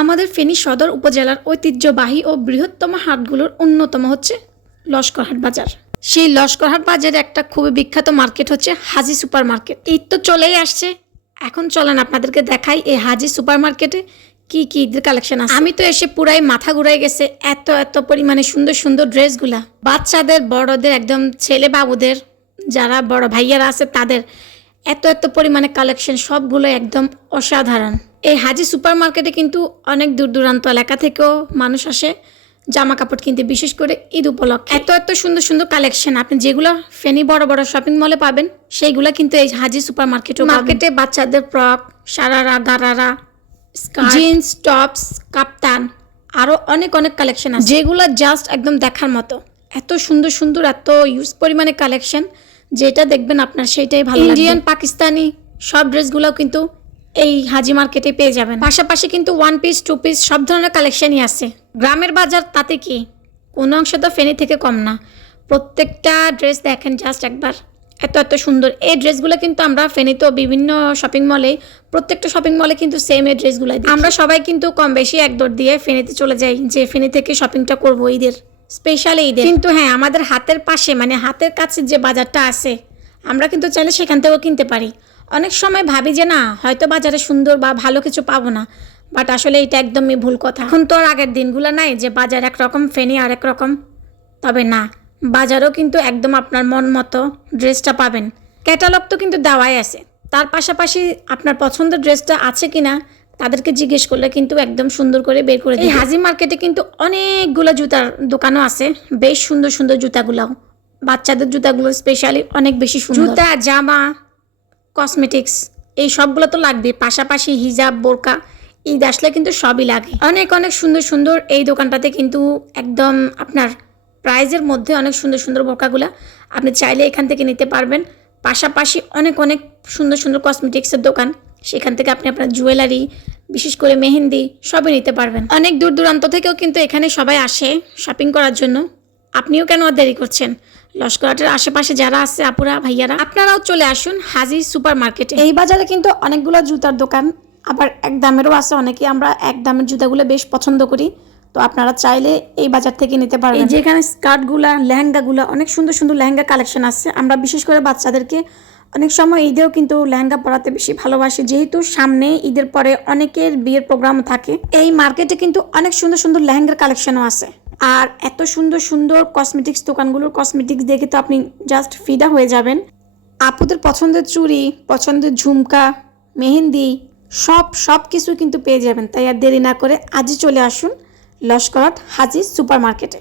আমাদের ফেনী সদর উপজেলার ঐতিহ্যবাহী ও বৃহত্তম হাটগুলোর অন্যতম হচ্ছে লস্করহাট বাজার। সেই লস্করহাট বাজারে একটা খুবই বিখ্যাত মার্কেট হচ্ছে হাজি সুপার মার্কেট। ঈদ তো চলেই আসছে, এখন চলেন আপনাদেরকে দেখাই এই হাজি সুপার মার্কেটে কি কি ঈদের কালেকশন আছে। আমি তো এসে পুরাই মাথা ঘুরাই গেছে, এত এত পরিমাণে সুন্দর সুন্দর ড্রেসগুলা, বাচ্চাদের বড়দের একদম ছেলে বাবুদের যারা বড় ভাইয়ারা আছে তাদের এত এত পরিমাণে কালেকশন, সবগুলো একদম অসাধারণ। এই হাজি সুপার মার্কেটে কিন্তু অনেক দূর দূরান্ত এলাকা থেকেও মানুষ আসে জামা কাপড় কিনতে, বিশেষ করে ঈদ উপলক্ষে। এত এত সুন্দর সুন্দর কালেকশন আপনি যেগুলো ফেনী বড় বড় শপিং মলে পাবেন সেইগুলো কিন্তু এই হাজি সুপার মার্কেটে বাচ্চাদের frock, sharara, gharara, jeans, tops, kaftan, আরও অনেক অনেক কালেকশন আছে যেগুলো জাস্ট একদম দেখার মতো। এত সুন্দর সুন্দর, এত ইউজ পরিমাণে কালেকশন, যেটা দেখবেন আপনার সেইটাই ভালো লাগবে। ইন্ডিয়ান, পাকিস্তানি সব ড্রেসগুলোও কিন্তু এই হাজি মার্কেটে পেয়ে যাবেন। পাশাপাশি কিন্তু 1 পিস 2 পিস সব ধরনের কালেকশনই আছে। গ্রামের বাজার তাতে কি, কোনো অংশ তো ফেনী থেকে কম না। প্রত্যেকটা ড্রেস দেখেন জাস্ট একবার, এত এত সুন্দর। এই ড্রেসগুলো কিন্তু আমরা ফেনীতেও বিভিন্ন শপিং মলে, প্রত্যেকটা শপিং মলে কিন্তু সেম এই ড্রেসগুলো আমরা সবাই কিন্তু কম বেশি একদর দিয়ে ফেনীতে চলে যাই যে ফেনী থেকে শপিংটা করবো ঈদের, স্পেশালি ঈদের। কিন্তু হ্যাঁ, আমাদের হাতের পাশে মানে হাতের কাছে যে বাজারটা আছে আমরা কিন্তু চাইলে সেখান থেকেও কিনতে পারি। অনেক সময় ভাবি যে না, হয়তো বাজারে সুন্দর বা ভালো কিছু পাবো না, বাট আসলে এটা একদমই ভুল কথা। এখন তো আর আগের দিনগুলো নাই যে বাজার একরকম ফেনী আরেক রকম। তবে না, বাজারও কিন্তু একদম আপনার মন মতো ড্রেসটা পাবেন। ক্যাটালগ তো কিন্তু দেওয়াই আছে, তার পাশাপাশি আপনার পছন্দের ড্রেসটা আছে কিনা তাদেরকে জিজ্ঞেস করলে কিন্তু একদম সুন্দর করে বের করে দিই। এই হাজি মার্কেটে কিন্তু অনেকগুলো জুতার দোকানও আছে, বেশ সুন্দর সুন্দর জুতাগুলাও, বাচ্চাদের জুতাগুলো স্পেশালি অনেক বেশি সুন্দর। জুতা, জামা, কসমেটিক্স এই সবগুলো তো লাগবে, পাশাপাশি হিজাব, বোরকা, ঈদ আসলে কিন্তু সবই লাগে। অনেক অনেক সুন্দর সুন্দর এই দোকানটাতে কিন্তু একদম আপনার প্রাইজের মধ্যে অনেক সুন্দর সুন্দর বোরকাগুলা আপনি চাইলে এখান থেকে নিতে পারবেন। পাশাপাশি অনেক অনেক সুন্দর সুন্দর কসমেটিক্সের দোকান, সেখান থেকে আপনি আপনার জুয়েলারি, বিশেষ করে মেহেন্দি সবই নিতে পারবেন। অনেক দূর দূরান্ত থেকেও কিন্তু এখানে সবাই আসে শপিং করার জন্য। আপনিও কেন দেরি করছেন? লস্করহাটের আশেপাশে যারা আছে আপুরা ভাইয়ারা, আপনারাও চলে আসুন হাজি সুপার মার্কেটে। এই বাজারে কিন্তু অনেকগুলো জুতার দোকান, আবার এক দামেরও আছে। অনেকে আমরা এক দামের জুতাগুলো বেশ পছন্দ করি, তো আপনারা চাইলে এই বাজার থেকে নিতে পারবেন। এই যেখানে স্কার্টগুলা, লেহেঙ্গাগুলা, অনেক সুন্দর সুন্দর লেহেঙ্গা কালেকশন আছে। আমরা বিশেষ করে বাচ্চাদেরকে অনেক সময় ঈদেও কিন্তু লেহেঙ্গা পরাতে বেশি ভালোবাসি, যেহেতু সামনে ঈদের পরে অনেকের বিয়ের প্রোগ্রাম থাকে। এই মার্কেটে কিন্তু অনেক সুন্দর সুন্দর লেহেঙ্গার কালেকশনও আছে। আর এত সুন্দর সুন্দর কসমেটিক্স দোকানগুলোর কসমেটিক্স দেখে তো আপনি জাস্ট ফিদা হয়ে যাবেন। আপুদের পছন্দের চুড়ি, পছন্দের ঝুমকা, মেহেন্দি সব কিছু কিন্তু পেয়ে যাবেন। তাই আর দেরি না করে আজই চলে আসুন লস্করহাট হাজি সুপার মার্কেটে।